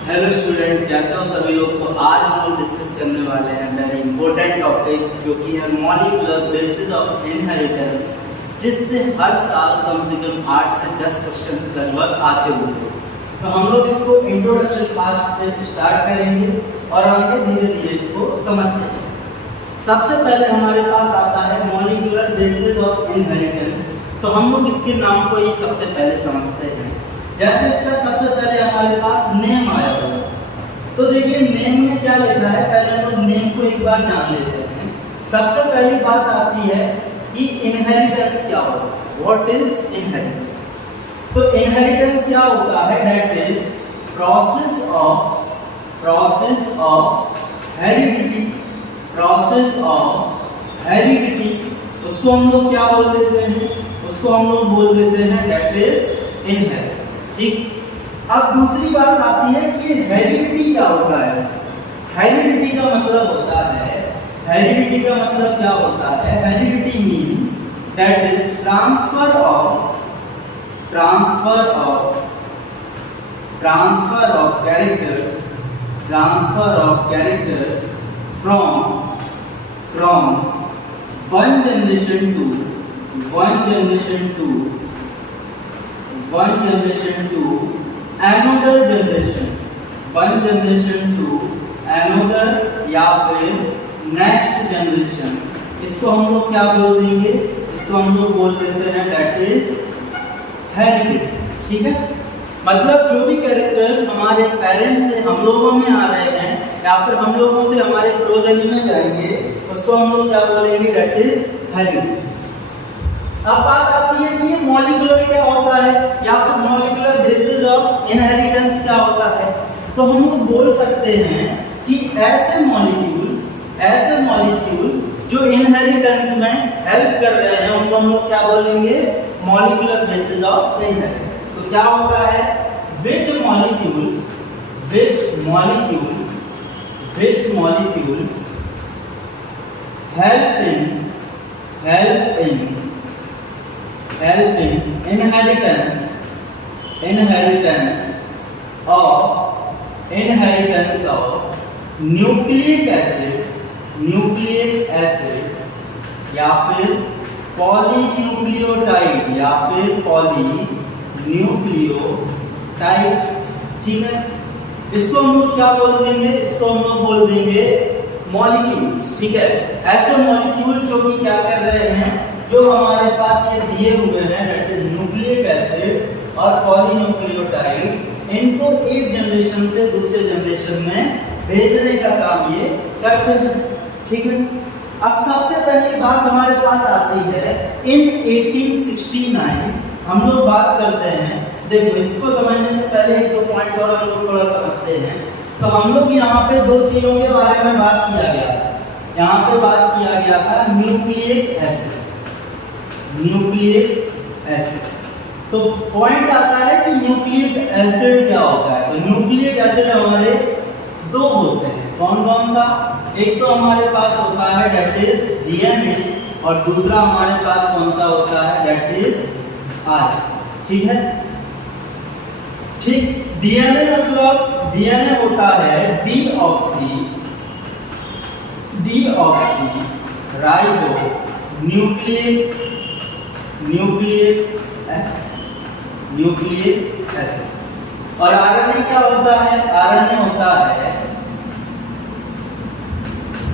Hello student, कैसे हो सभी लोग। तो आज हम लोग डिस्कस करने वाले हैं वेरी इंपॉर्टेंट टॉपिक जो कि है मॉलिक्यूलर बेसिस ऑफ इनहेरिटेंस, जिससे हर साल कम से कम 8 से 10 क्वेश्चन लगभग आते होंगे। तो हम लोग इसको इंट्रोडक्शन पार्ट से स्टार्ट करेंगे और आगे धीरे धीरे इसको समझते चलेंगे। सबसे पहले हमारे पास आता है मॉलिक्यूलर बेसिस ऑफ इनहेरिटेंस। तो हम लोग इसके नाम को ही सबसे पहले समझते हैं। जैसे इसका सबसे पहले हमारे पास नेम आया हुआ, तो देखिए नेम में क्या लिखा है, पहले हम लोग नेम को एक बार जान लेते हैं। सबसे पहली बात आती है कि इनहेरिटेंस क्या होता है, व्हाट इज इनहेरिटेंस। तो इनहेरिटेंस क्या होता है, that is process of heredity, process of heredity. उसको हम लोग क्या बोल देते हैं, उसको हम लोग बोल देते हैं दैट इज इनहेरिटेंस। ठीक। अब दूसरी बात आती है कि हेरिडिटी क्या होता है। हेरिडिटी का मतलब होता है, हेरिडिटी का मतलब क्या होता है, heredity means that is transfer of characters from one generation to another या फिर नेक्स्ट जनरेशन। इसको हम लोग क्या बोल देंगे, इसको हम लोग बोल देते हैं दैट इज हेरिडिटी। ठीक है, मतलब जो भी कैरेक्टर्स हमारे पेरेंट्स से हम लोगों में आ रहे हैं या फिर हम लोगों से हमारे प्रोजेनी में जाएंगे, उसको हम लोग क्या बोलेंगे, दैट इज हेरिडिटी। अब बात आती है कि ये मॉलिक्यूलर क्या होता है या फिर मॉलिक्यूलर बेसिस ऑफ इनहेरिटेंस क्या होता है। तो हम लोग बोल सकते हैं कि ऐसे मॉलिक्यूल्स जो इनहेरिटेंस में हेल्प कर रहे हैं उनको हम लोग क्या बोलेंगे, मॉलिक्यूलर बेसिस ऑफ इनहेरिटेंस। तो क्या होता है, which molecules help in inheritance of nucleic acid या फिर पॉलीन्यूक्लियोटाइड ठीक है। इसको हम लोग क्या बोल देंगे, इसको हम लोग बोल देंगे मॉलिक्यूल्स। ठीक है, ऐसे मॉलिक्यूल जो कि क्या कर रहे हैं, जो हमारे पास ये दिए हुए हैं दैट इज न्यूक्लिक एसिड और पॉलीन्यूक्लियोटाइड, इनको एक जनरेशन से दूसरे जनरेशन में भेजने का काम ये करते हैं। ठीक है, अब सबसे पहली बात हमारे पास आती है इन 1869 हम लोग बात करते हैं। देखो, इसको समझने से पहले एक दो पॉइंट्स और हम लोग थोड़ा समझते हैं। तो हम लोग यहाँ पे दो चीजों के बारे में बात किया गया था। यहाँ पे बात किया गया था न्यूक्लिक एसिड। तो पॉइंट आता है कि न्यूक्लिक एसिड क्या होता है। तो न्यूक्लिक एसिड हमारे दो होते हैं, कौन कौन सा, एक तो हमारे पास होता है दैट इज डीएनए और दूसरा हमारे पास कौन सा होता है, दैट इज आरएनए। ठीक है, ठीक। डीएनए मतलब डीएनए होता है डीऑक्सी राइबो न्यूक्लिक एसिड। और आरएनए क्या होता है, आरएनए होता है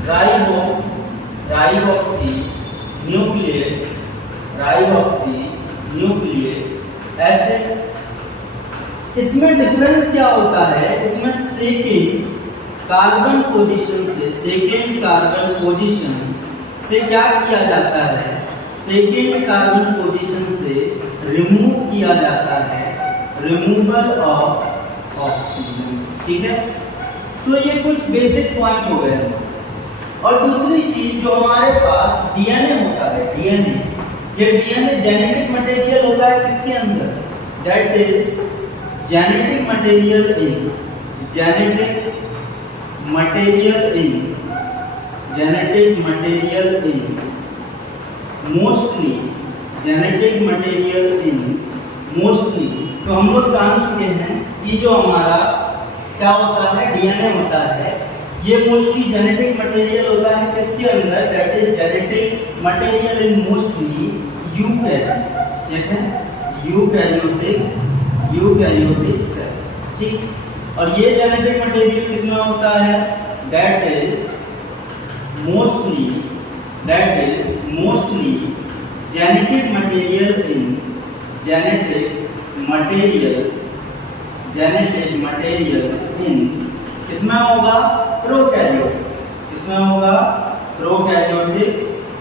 राइबोक्सी न्यूक्लिक एसिड। इसमें डिफरेंस क्या होता है, इसमें सेकेंड कार्बन पोजीशन से क्या किया जाता है, सेकेंड कार्बन पोजीशन से रिमूव किया जाता है, रिमूवल ऑफ ऑक्सीजन। ठीक है, तो ये कुछ बेसिक पॉइंट हो गए। और दूसरी चीज जो हमारे पास डीएनए होता है, ये डीएनए जेनेटिक मटेरियल होता है किसके अंदर, that is genetic material in mostly. तो हम लोग जान चुके हैं कि जो हमारा क्या होता है, डीएनए होता है। ये मोस्टली जेनेटिक मटेरियल होता है किसके अंदर, that is genetic material in mostly eukaryotic cell, ठीक। और ये जेनेटिक मटेरियल किसमें होता है, that is mostly genetic material in किसमें होगा, प्रोकैरियोटिक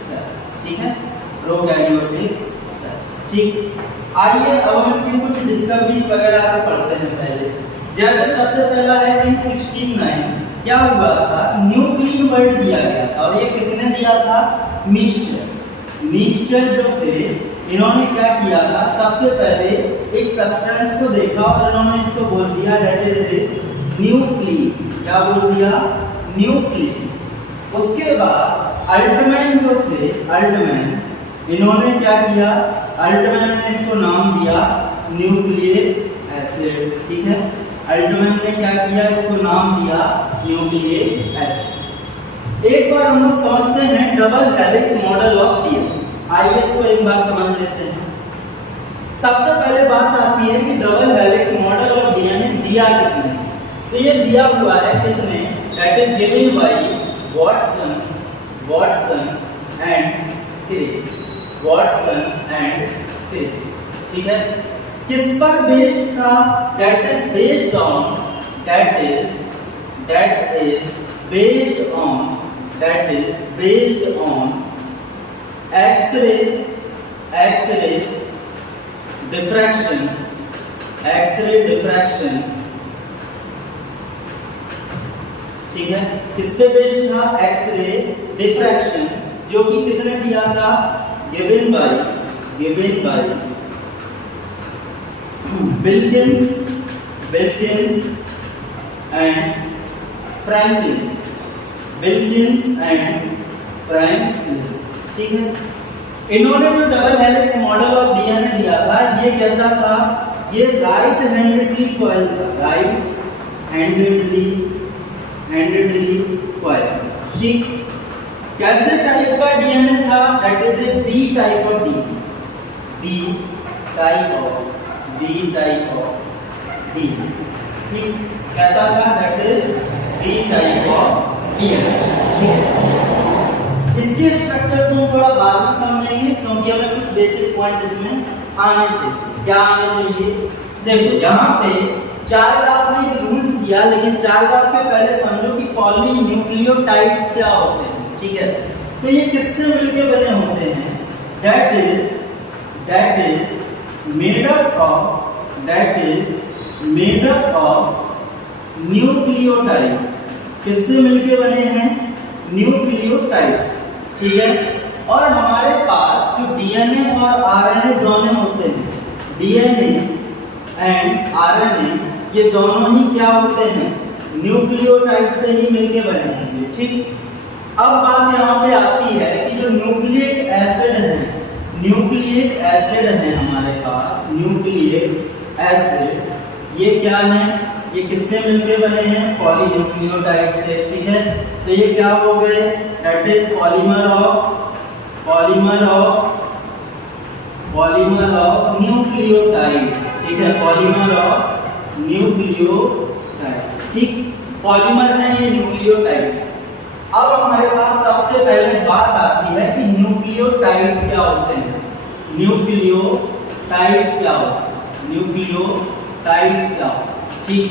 सेल, ठीक है, प्रोकैरियोटिक सेल, ठीक। आइए अब हम इनकी कुछ डिस्कवरी वगैरह को पढ़ते हैं पहले। जैसे सबसे पहला है इन 1609 क्या हुआ था, न्यूक्लियन वर्ड दिया गया था, और ये किसने दिया था, मीस्टर जो थे इन्होंने क्या किया था, सबसे पहले एक सब्सटेंस को देखा और इन्होंने इसको बोल दिया दैट इज न्यूक्लियन, क्या बोल दिया, न्यूक्लियन। उसके बाद अल्टमैन जो थे, इन्होंने क्या किया, अल्टमैन ने इसको नाम दिया न्यूक्लिक एसिड, ठीक है। अल्टमैन ने क्या किया, इसको नाम दिया न्यूक्लिक एसिड। एक बार हम लोग समझते हैं double helix model of DNA. आइए इसको एक बार समझ लेते हैं। सबसे पहले बात आती है कि double helix model of DNA दिया किसने, तो ये दिया हुआ है किसने, that is given by Watson and Crick, ठीक है। किस पर बेस्ड था, that is based on X-ray diffraction, ठीक है। किस पे बेस्ड था, एक्स-रे डिफ्रैक्शन, जो कि किसने दिया था, given by Wilkins and Franklin, ठीक है। इन्होंने जो double helix model of DNA दिया था, ये कैसा था, ये राइट हैंडेडली कॉइल था, ठीक। कैसे टाइप का डीएनए था, that is A D type of DNA, ठीक। कैसा था, that is D type of DNA, ठीक। इसके स्ट्रक्चर को थोड़ा बाद में समझेंगे, क्योंकि हमें कुछ बेसिक पॉइंट इसमें आने चाहिए। क्या आने चाहिए, देखो यहाँ पे 4 ग्राफ में रूल्स दिया, लेकिन 4 ग्राफ के पहले समझो कि पॉलीन्यूक्लियोटाइड्स क्या होते हैं, ठीक है। तो ये किससे मिलके बने होते हैं, that is made up of nucleotides. किससे मिलके बने हैं, न्यूक्लियोटाइड्स, ठीक है। और हमारे पास जो डीएनए और आरएनए दोनों होते हैं, डीएनए एंड आरएनए ये दोनों ही क्या होते हैं, न्यूक्लियोटाइड से ही मिलके बने होंगे, ठीक। अब बात यहाँ पे आती है कि जो न्यूक्लिक एसिड है हमारे पास, न्यूक्लिक एसिड ये क्या है, ये किससे मिलके बने हैं, पॉलीन्यूक्लियोटाइड से, ठीक है। तो ये क्या हो गए, that is polymer of nucleotides, ठीक है, पॉलीमर ऑफ न्यूक्लियोटाइड्स, ठीक। पॉलीमर है ये न्यूक्लियोटाइड्स। अब हमारे पास सबसे पहले बात आती है कि न्यूक्लियोटाइड्स क्या होते हैं, ठीक।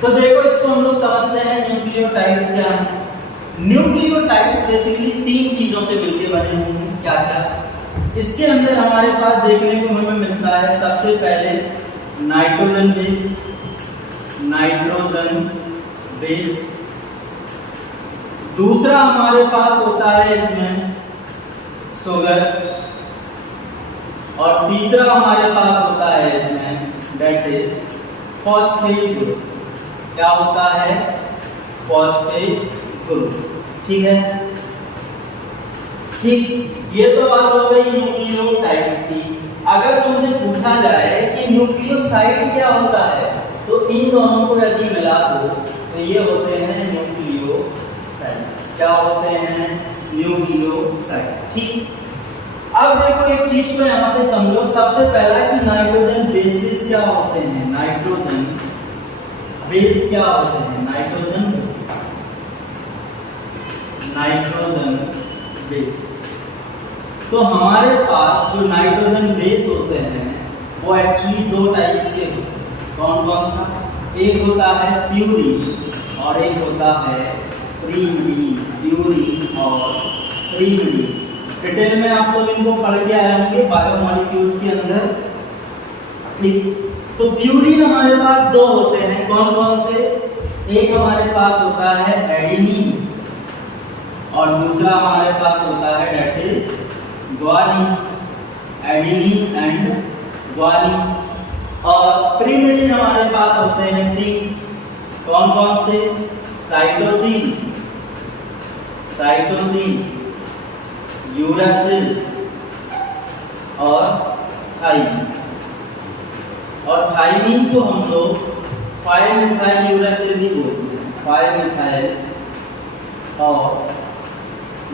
तो देखो इसको हम लोग समझते हैं न्यूक्लियोटाइड्स क्या है। न्यूक्लियोटाइड्स बेसिकली 3 चीजों से मिलकर बने हुए हैं, क्या क्या, इसके अंदर हमारे पास देखने को हमें मिलता है सबसे पहले नाइट्रोजन बेस, दूसरा हमारे पास होता है इसमें शुगर, और तीसरा हमारे पास होता है इसमें दैट इज फॉस्फेट ग्रुप। क्या होता है, फॉस्फेट ग्रुप, ठीक है, ठीक। ये तो बात हो गई न्यूक्लियोटाइड्स की। अगर तुमसे पूछा जाए कि न्यूक्लियोसाइड क्या होता है, तो इन दोनों को यदि मिला दो तो ये होते हैं न्यूक्लियोसाइड। क्या होते हैं? न्यूक्लियोसाइड। ठीक। अब देखो एक चीज को यहाँ पे समझो। सबसे पहला कि नाइट्रोजन बेसिस क्या होते हैं? नाइट्रोजन बेस क्या होते हैं? Nitrogen base. तो हमारे पास जो नाइट्रोजन बेस होते हैं वो एक्चुअली दो टाइप्स के होते हैं। कौन कौन सा? एक होता है प्यूरिन और एक होता है प्रीमिडीन। प्यूरिन और प्रीमिडीन डिटेल में आप लोग इनको पढ़ के आए होंगे बायोमोलिक्यूल्स के अंदर। ठीक। तो प्यूरिन हमारे पास दो होते हैं। कौन कौन से? एक हमारे पास होता है एडेनिन और दूसरा हमारे पास होता है that is guanine. Adenine and guanine. और प्रीमिडीन हमारे पास होते हैं तीन। कौन कौन से? साइटोसिन, यूरासिल और थाइमिन। और थाइमिन को हम लोग 5-methyl यूरासिल भी बोलते हैं। 5-methyl और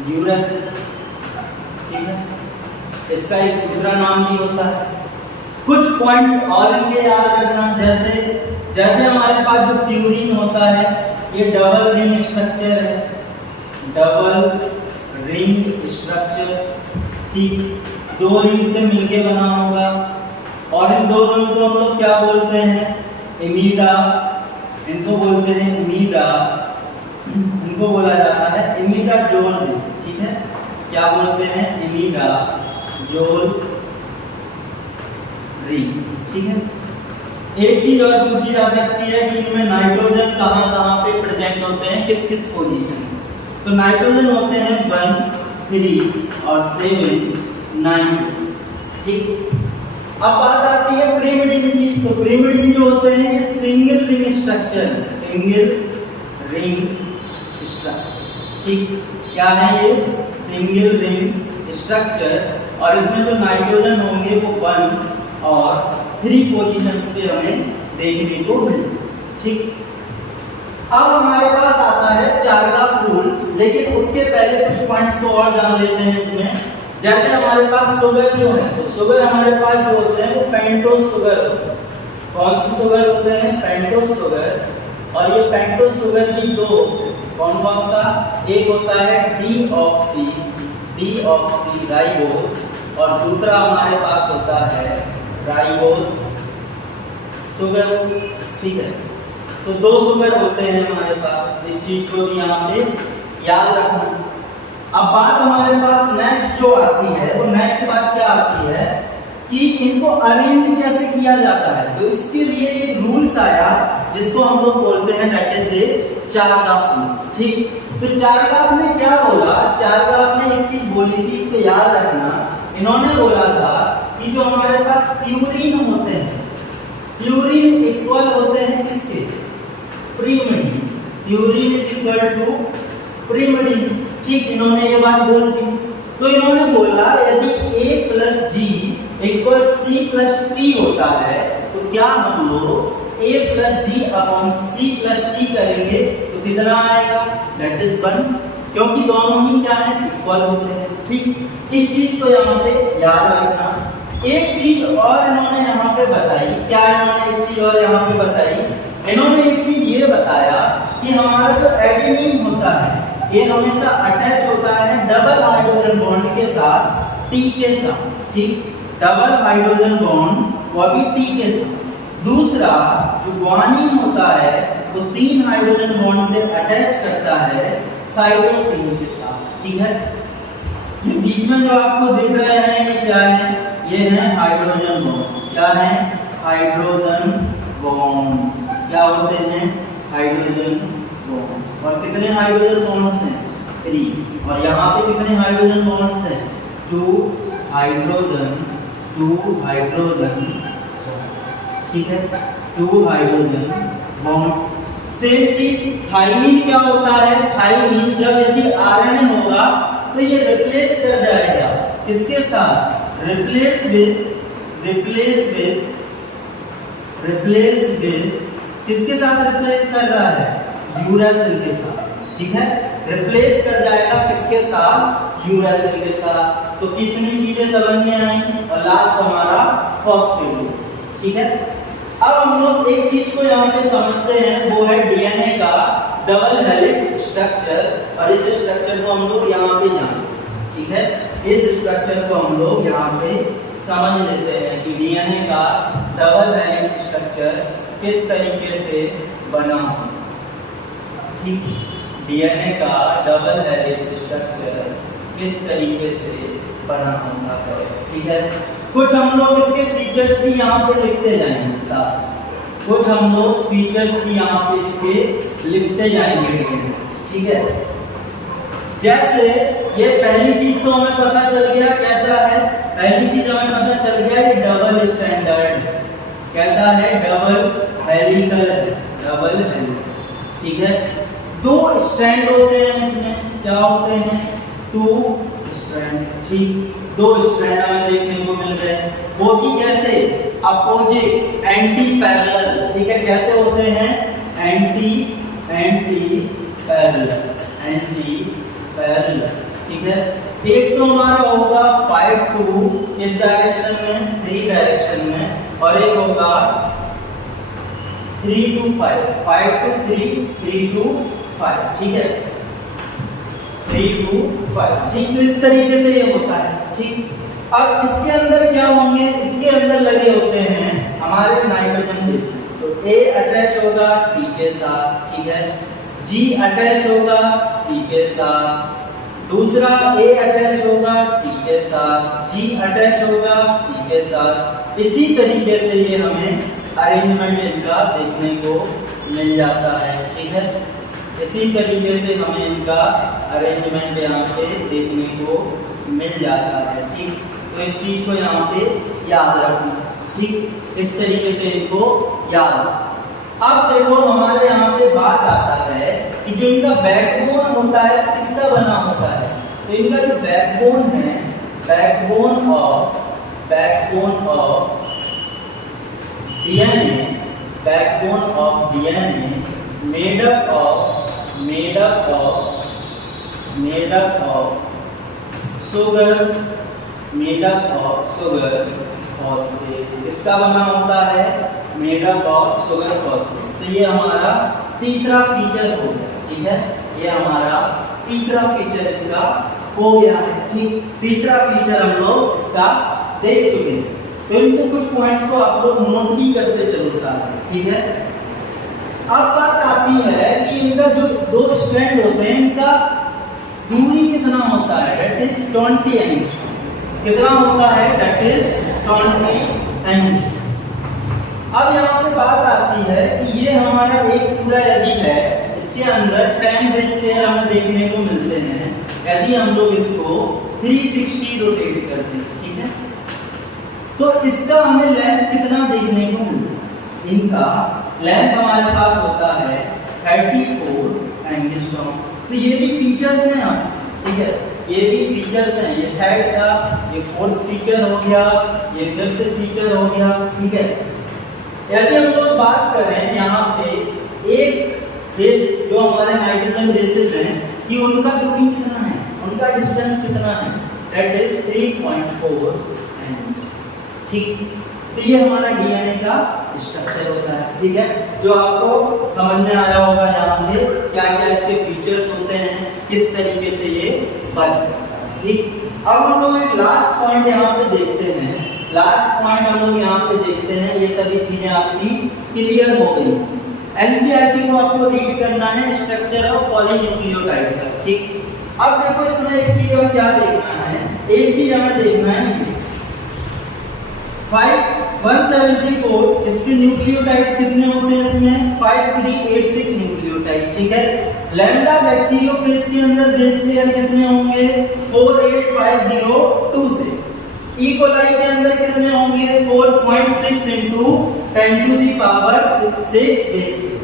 यूरासिल। ठीक है। इसका एक दूसरा नाम भी होता है। कुछ पॉइंट्स और इनके याद रखना। जैसे हमारे पास जो प्यूरिन होता है ये डबल रिंग स्ट्रक्चर है। Double ring structure. ठीक। दो रिंग से मिलके बना होगा और इन दो रिंग को हम लोग क्या बोलते हैं? इमीडा। इनको बोलते हैं इमीडा। इनको बोला जाता है इमीडाजोल रिंग। ठीक है। क्या बोलते हैं? Imidazole ring. ठीक है। एक चीज और पूछी जा सकती है कि इनमें नाइट्रोजन कहाँ पे प्रेजेंट होते हैं, किस किस पोजीशन में? तो नाइट्रोजन होते हैं 1, 3 और 7, 9। ठीक। अब बात आती है प्रीमिडीन की। तो प्रीमिडीन जो होते हैं ये सिंगल रिंग स्ट्रक्चर। ठीक। क्या है ये? Single ring structure. और इसमें जो नाइट्रोजन होंगे वो 1 और 3 पोजीशंस पे हमें देखने को मिले। ठीक। अब हमारे पास आता है चार्गाफ रूल्स, लेकिन उसके पहले कुछ पॉइंट्स को और जान लेते हैं इसमें। जैसे हमारे पास शुगर जो है, तो शुगर हमारे पास जो होते हैं वो पेंटोस शुगर होते हैं। कौन सी शुगर होते हैं? Pentose sugar. और ये पेंटोस शुगर भी दो होते हैं। कौन कौन सा? एक होता है डीऑक्सी राइबोस और दूसरा हमारे पास होता है राइबोस शुगर। ठीक है। तो दो शुगर होते हैं हमारे पास। इस चीज को भी यहाँ पे याद रखना। अब बात हमारे पास नेक्स्ट जो आती है वो नेक्स्ट बात क्या आती है कि इनको अरेंज कैसे किया जाता है। तो इसके लिए एक रूल्स आया जिसको हम लोग बोलते हैं that is a Chargaff rule. ठीक। तो चार्गाफ ने क्या बोला? चार्गाफ ने एक चीज बोली थी, इसको याद रखना। इन्होंने बोला था कि जो हमारे पास प्यूरिन होते हैं, प्यूरिन इक्वल होते हैं किसके? Pyrimidine. Purine is equal to pyrimidine. ठीक। इन्होंने ये बात बोल दी। तो इन्होंने बोला यदि A + G = C + T होता है तो क्या हम लोग A + G / C + T करेंगे तो कितना आएगा? दैट इज 1, क्योंकि दोनों ही क्या है? इक्वल होते हैं। ठीक। इस चीज को यहाँ पे याद रखना। एक चीज और इन्होंने यहाँ पे बताई। क्या इन्होंने एक चीज और यहाँ पे बताई? इन्होंने एक चीज ये बताया कि हमारा जो एडेनिन होता है ये हमेशा अटैच होता है डबल हाइड्रोजन बॉन्ड के साथ, T के साथ। ठीक। डबल हाइड्रोजन बॉन्ड वो भी T के साथ। दूसरा जो ग्वानिन होता है वो 3 हाइड्रोजन बॉन्ड से अटैच करता है साइटोसिन के साथ। ठीक है। ये बीच में जो आपको दिख रहे हैं ये क्या है? ये है हाइड्रोजन बॉन्ड्स। क्या है? Hydrogen bonds. क्या होते हैं? Hydrogen bonds. और कितने हाइड्रोजन बॉन्ड्स हैं? 3। और यहाँ पे कितने हाइड्रोजन बॉन्ड्स हैं? 2 हाइड्रोजन। ठीक है। 2 हाइड्रोजन बॉन्ड्स। सेम चीज थाइमिन क्या होता है? थाइमिन जब यदि आरएनए होगा तो ये रिप्लेस कर जाएगा किसके साथ? रिप्लेस विद किसके साथ रिप्लेस कर रहा है? यूरेसिल के साथ, ठीक है, रिप्लेस कर जाएगा किसके साथ? यूरेसिल के साथ। तो कितनी चीजें समझ में आएंगी और लास्ट हमारा फॉस्फेट, ठीक है। अब हम लोग एक चीज को यहाँ पे समझते हैं, वो है डीएनए का डबल हेलिक्स स्ट्रक्चर, और इस स्ट्रक्चर को हम लोग यहाँ पे जानें, ठीक है। इस स्ट्रक्चर को हम लोग यहाँ पे समझ लेते हैं कि डीएनए का डबल हेलिक्स स्ट्रक्चर किस तरीके से बना हो, ठीक। डीएनए का डबल हेलिक्स स्ट्रक्चर किस तरीके से बना होता है, ठीक है। कुछ हम लोग इसके फीचर्स भी यहाँ पे लिखते जाएंगे साथ, कुछ हम लोग फीचर्स भी यहाँ पे इसके लिखते जाएंगे, ठीक है। जैसे ये पहली चीज तो हमें पता चल गया कैसा है, पहली चीज हमें पता चल गया ये डबल स्टैंडर्ड कैसा है, डबल हेलिकल, डबल हेलिकल, ठीक है। दो स्ट्रैंड होते हैं इसमें, क्या होते हैं? टू स्ट्रैंड, ठीक, दो स्ट्रैंड हमें देखने को मिल रहे हैं, वो कि कैसे? अपोजिट, एंटी पैरेलल, ठीक है। कैसे होते हैं? एंटी पैरेलल, एंटी पैरेलल, ठीक है। एक तो हमारा होगा 5 to किस डायरेक्शन में? 3 डायरेक्शन में, और एक होगा 3 to 5, 5 to 3, 3 to 5, ठीक है, 3 to 5, ठीक। तो इस तरीके से ये होता है, ठीक। अब इसके अंदर क्या होंगे? इसके अंदर लगे होते हैं हमारे नाइट्रोजन बेसिस, तो A अटैच होगा T के साथ, ठीक है, G अटैच होगा C के साथ, दूसरा A अटैच होगा T के साथ, G अटैच होगा C के साथ। इसी तरीके से ये हमें अरेंजमेंट इनका देखने को मिल जाता है, ठीक है। इसी तरीके से हमें इनका अरेंजमेंट यहाँ पे देखने को मिल जाता है, ठीक। तो इस चीज को यहाँ पे याद रखना, ठीक, इस तरीके से इनको याद। अब देखो हमारे यहाँ पे बात आता है कि जो इनका बैकबोन होता है किसका बना होता है? तो इनका जो बैकबोन है, backbone of DNA, backbone of DNA made up of sugar, made up of sugar phosphate, इसका बना होता है made up of sugar phosphate. तो ये हमारा तीसरा फीचर हो गया, ठीक है, ये हमारा तीसरा फीचर इसका हो गया है, ठीक। तीसरा फीचर हम लोग इसका देख चुके हैं, तो इनको कुछ पॉइंट्स को आप लोग नोट भी करते चलो साथ में, ठीक है। अब बात आती है कि इनका जो दो स्ट्रैंड होते हैं इनका दूरी कितना होता है? दैट इज 20 एंगस्ट्रॉम, कितना होता है? That is 20 angstrom. अब यहाँ पे बात आती है कि ये हमारा एक पूरा यदि है, इसके अंदर 10 बेस पेयर हमें देखने को मिलते हैं, यदि हम लोग इसको 360 रोटेट करते हैं, ठीक है, तो इसका हमें लेंथ कितना देखने को मिलता है? इनका लेंथ हमारे पास होता है 34 एंगस्ट्रॉम। तो ये भी फीचर्स हैं यहाँ, ठीक है, ये भी फीचर्स हैं, ये थर्ड था, ये फोर्थ फीचर हो गया, ये फिफ्थ फीचर हो गया, ठीक है। यदि हम लोग बात करें यहाँ पे एक बेस जो हमारे नाइट्रोजन बेसिस हैं कि उनका दूरी कितना है, उनका डिस्टेंस कितना है? दैट इज 3.4 एंगस्ट्रॉम, ठीक। तो ये हमारा डीएनए का स्ट्रक्चर होता है, ठीक है, जो आपको समझ में आया होगा यहाँ पे क्या क्या इसके फीचर्स होते हैं, किस तरीके से ये बनता है, ठीक। अब हम लोग एक लास्ट पॉइंट यहाँ पे देखते हैं, लास्ट पॉइंट हम लोग यहाँ पे देखते हैं, ये सभी चीजें आपकी क्लियर हो गई। एनसीईआरटी को आपको रीड करना है स्ट्रक्चर ऑफ पॉलीन्यूक्लियोटाइड का, ठीक। अब देखो इसमें एक चीज हमें क्या देखना है, एक चीज हमें देखना है 174 इसके न्यूक्लियोटाइड्स कितने होते हैं इसमें? 5386 न्यूक्लियोटाइड, ठीक है। लैम्डा बैक्टीरियोफेज के अंदर बेस पेयर कितने होंगे? 48502 ई कोलाई के अंदर कितने होंगे? 4.6 into 10 to the power 6 base pair.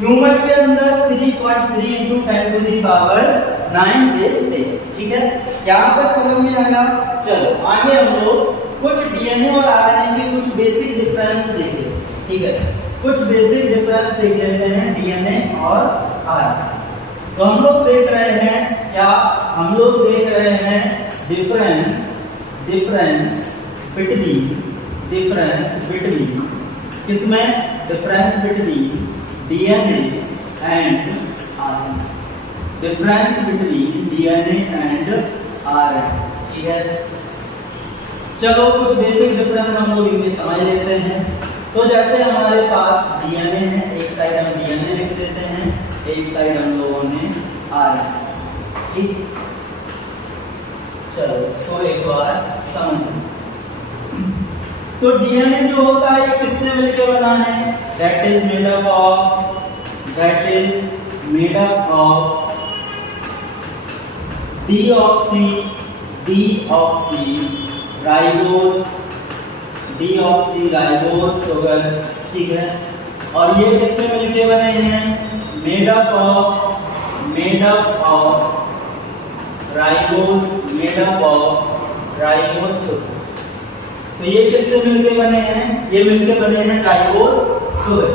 Human के अंदर 3.3 into 10 to the power 9 base pair, ठीक है। यहाँ तक समझ में आया? चलो आगे हम लोग कुछ डीएनए और आरएनए के कुछ बेसिक डिफरेंस देखें, ठीक है। कुछ बेसिक डिफरेंस देख लेते हैं डीएनए और आरएनए। तो हम लोग देख रहे हैं क्या, हम लोग देख रहे हैं डिफरेंस बिटवीन किसमें, difference between DNA and RNA, difference between DNA and RNA. ठीक है, चलो कुछ बेसिक डिफरेंस हम लोग इनमें समझ लेते हैं। तो जैसे हमारे पास डीएनए है, एक साइड हम डीएनए लिख देते हैं, एक साइड हम लोगों ने आरएनए। ठीक, चलो इसको एक बार समझें। तो डीएनए जो होता है ये किससे मिलकर बना है, that is made up of deoxy sugar. ठीक है, और ये किससे मिलके बने हैं, made up of ribose sugar. तो ये किससे मिलके बने हैं, ये मिलके बने हैं राइबोस शुगर।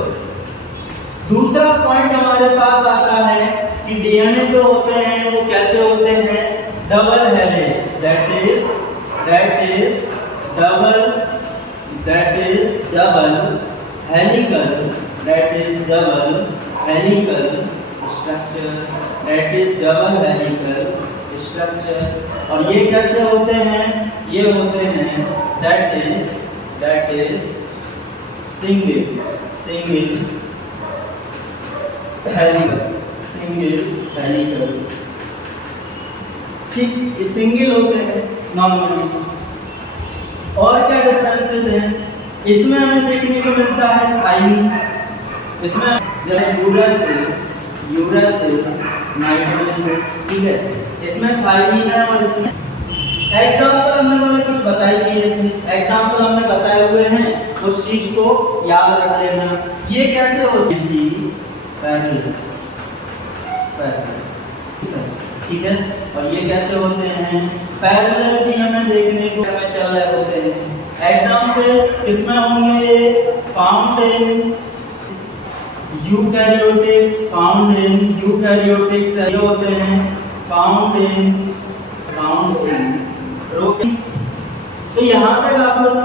दूसरा पॉइंट हमारे पास आता है कि डीएनए जो होते हैं वो कैसे होते हैं, double helix, that is double helical structure. और ये कैसे होते हैं, ये होते हैं दैट इज सिंगल हेलिकल। ठीक, ये सिंगल होते हैं नॉर्मली। और क्या डिफरेंसेस हैं, इसमें हमें देखने को मिलता है थाइमिन, इसमें यूरासिल नाइट्रोजन फिक्स। ठीक है, इसमें थाइमिन है और इसमें एग्जांपल हमने हमें कुछ बताई दिए थे, एग्जांपल हमने बताए हुए हैं, उस चीज को याद रख लेना। ये कैसे होती है, पैरेलल, ठीक है, और ये कैसे होते हैं, पैरेलल भी हमें देखने को चल रहे होते हैं। एग्जांपल इसमें होंगे फाउंड इन यूकैरियोटिक सेल होते हैं, फाउंड इन प्रोटीन। तो यहाँ तक आप लोग